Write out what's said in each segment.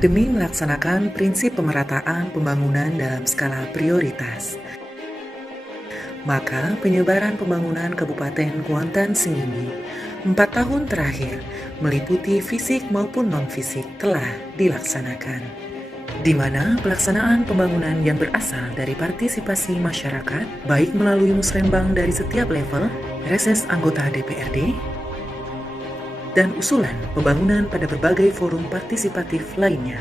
demi melaksanakan prinsip pemerataan pembangunan dalam skala prioritas. Maka penyebaran pembangunan Kabupaten Kuantan Sengingi 4 tahun terakhir meliputi fisik maupun non-fisik telah dilaksanakan, di mana pelaksanaan pembangunan yang berasal dari partisipasi masyarakat, baik melalui musrembang dari setiap level, reses anggota DPRD, dan usulan pembangunan pada berbagai forum partisipatif lainnya.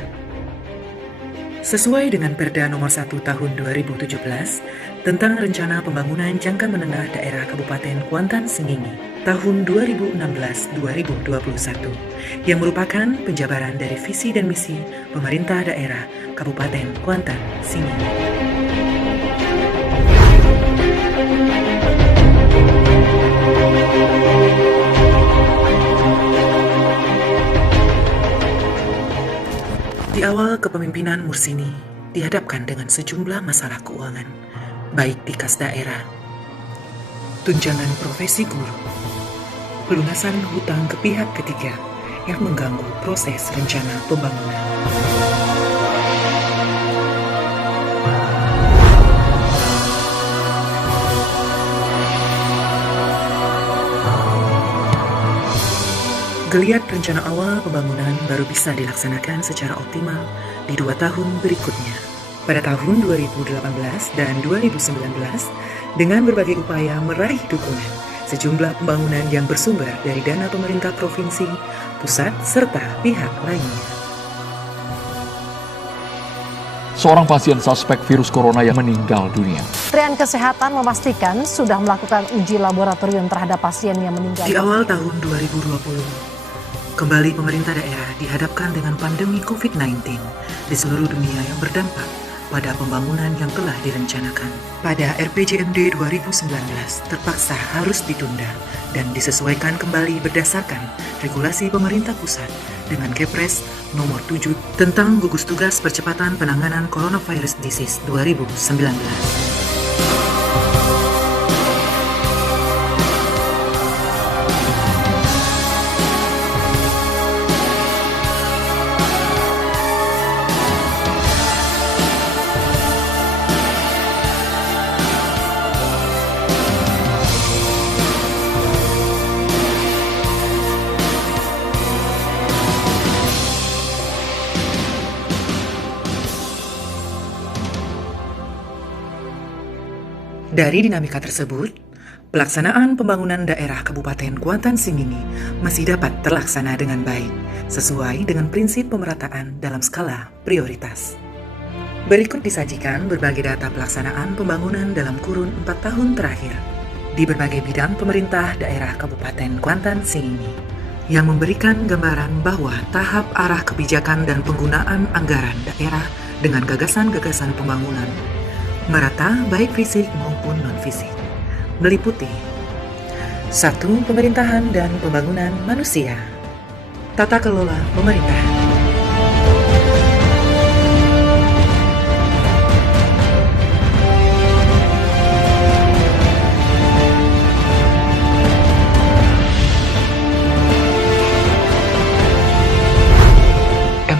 Sesuai dengan Perda Nomor 1 Tahun 2017 tentang Rencana Pembangunan Jangka Menengah Daerah Kabupaten Kuantan Sengingi tahun 2016-2021 yang merupakan penjabaran dari visi dan misi pemerintah daerah Kabupaten Kuantan Sengingi. Di awal kepemimpinan Mursini dihadapkan dengan sejumlah masalah keuangan, baik di kas daerah, tunjangan profesi guru, pelunasan hutang ke pihak ketiga yang mengganggu proses rencana pembangunan. Geliat rencana awal pembangunan baru bisa dilaksanakan secara optimal di 2 tahun berikutnya. Pada tahun 2018 dan 2019, dengan berbagai upaya meraih dukungan, sejumlah pembangunan yang bersumber dari dana pemerintah provinsi, pusat, serta pihak lainnya. Seorang pasien suspek virus corona yang meninggal dunia. Kementerian Kesehatan memastikan sudah melakukan uji laboratorium terhadap pasien yang meninggal. Di awal tahun 2020, kembali pemerintah daerah dihadapkan dengan pandemi COVID-19 di seluruh dunia yang berdampak pada pembangunan yang telah direncanakan. Pada RPJMD 2019 terpaksa harus ditunda dan disesuaikan kembali berdasarkan regulasi pemerintah pusat dengan Kepres Nomor 7 tentang gugus tugas percepatan penanganan coronavirus disease 2019. Dari dinamika tersebut, pelaksanaan pembangunan daerah Kabupaten Kuantan Sengingi masih dapat terlaksana dengan baik, sesuai dengan prinsip pemerataan dalam skala prioritas. Berikut disajikan berbagai data pelaksanaan pembangunan dalam kurun 4 tahun terakhir di berbagai bidang pemerintah daerah Kabupaten Kuantan Sengingi, yang memberikan gambaran bahwa tahap arah kebijakan dan penggunaan anggaran daerah dengan gagasan-gagasan pembangunan merata baik fisik maupun non-fisik, meliputi 1. Pemerintahan dan pembangunan manusia, tata kelola pemerintahan,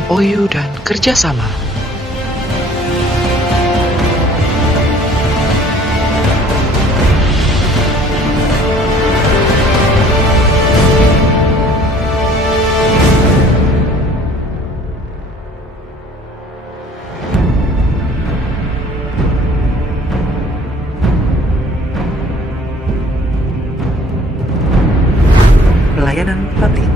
MOU dan kerjasama, pelayanan publik,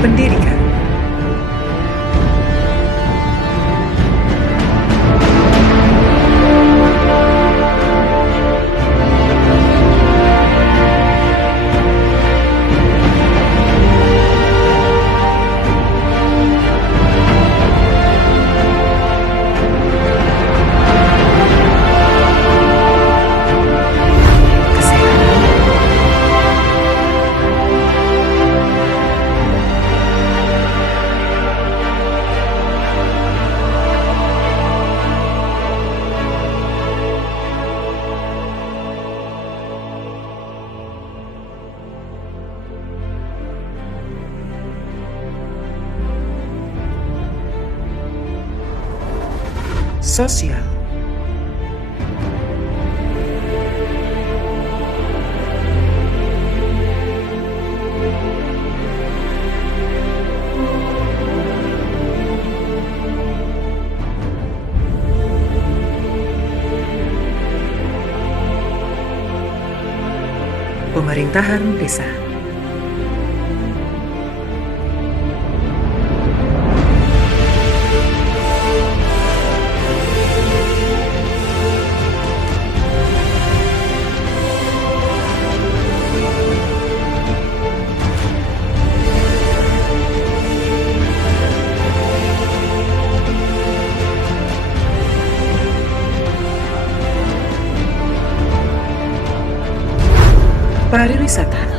pendidikan, sosial. Pemerintahan desa. Pariwisata.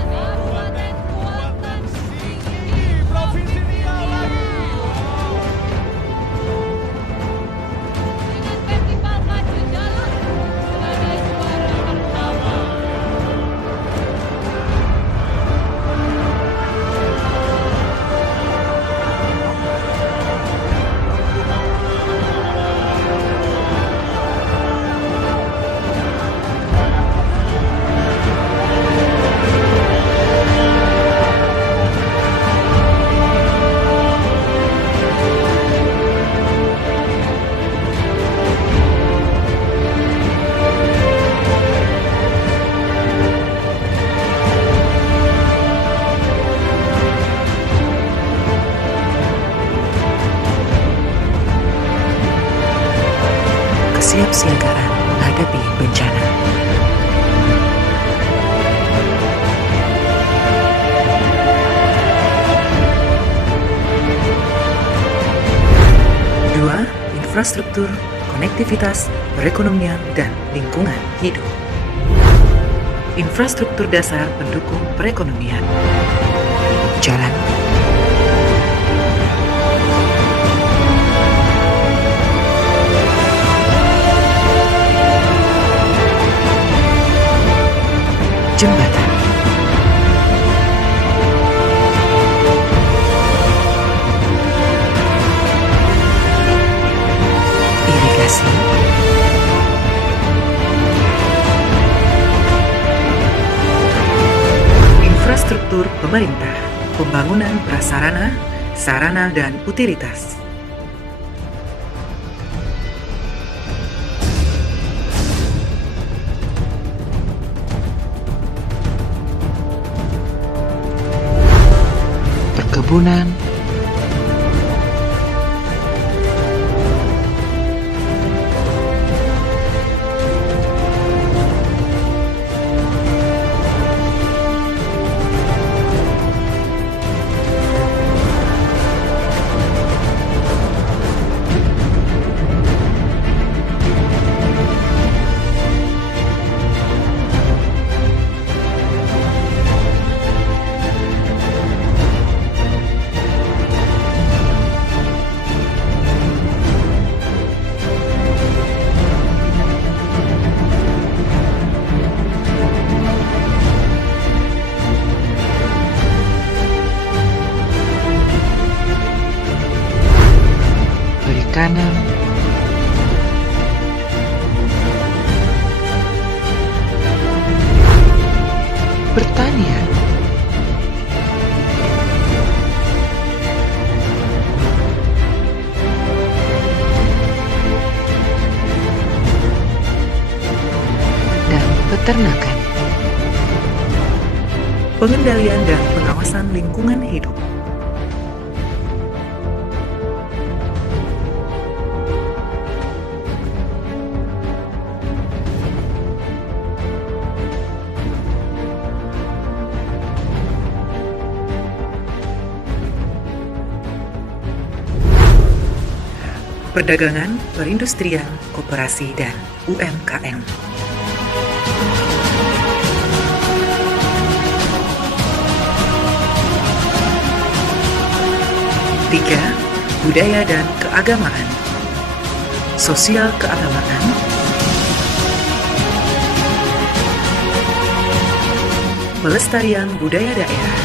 Kesiapsiagaan menghadapi bencana. Dua, infrastruktur, konektivitas, perekonomian, dan lingkungan hidup. Infrastruktur dasar pendukung perekonomian. Jalan, jembatan, irigasi, infrastruktur pemerintah, pembangunan prasarana, sarana dan utilitas. Perkebunan, perikanan, pertanian, dan peternakan. Pengendalian dan pengawasan lingkungan hidup. Perdagangan, perindustrian, koperasi, dan UMKM. Tiga, budaya dan keagamaan. Sosial keagamaan, pelestarian budaya daerah,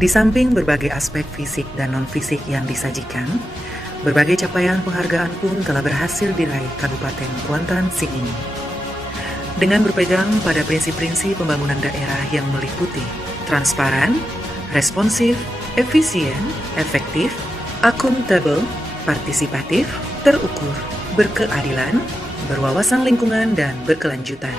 Di samping berbagai aspek fisik dan non-fisik yang disajikan, berbagai capaian penghargaan pun telah berhasil diraih Kabupaten Kuantan Sengingi. Dengan berpegang pada prinsip-prinsip pembangunan daerah yang meliputi transparan, responsif, efisien, efektif, akuntabel, partisipatif, terukur, berkeadilan, berwawasan lingkungan, dan berkelanjutan.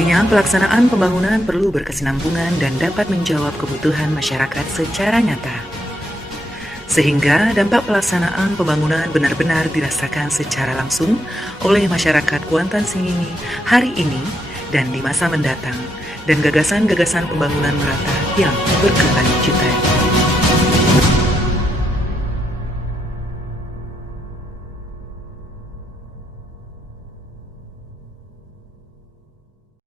Artinya, pelaksanaan pembangunan perlu berkesinambungan dan dapat menjawab kebutuhan masyarakat secara nyata. Sehingga dampak pelaksanaan pembangunan benar-benar dirasakan secara langsung oleh masyarakat Kuantan Sengingi hari ini dan di masa mendatang, dan gagasan-gagasan pembangunan merata yang berkelanjutan.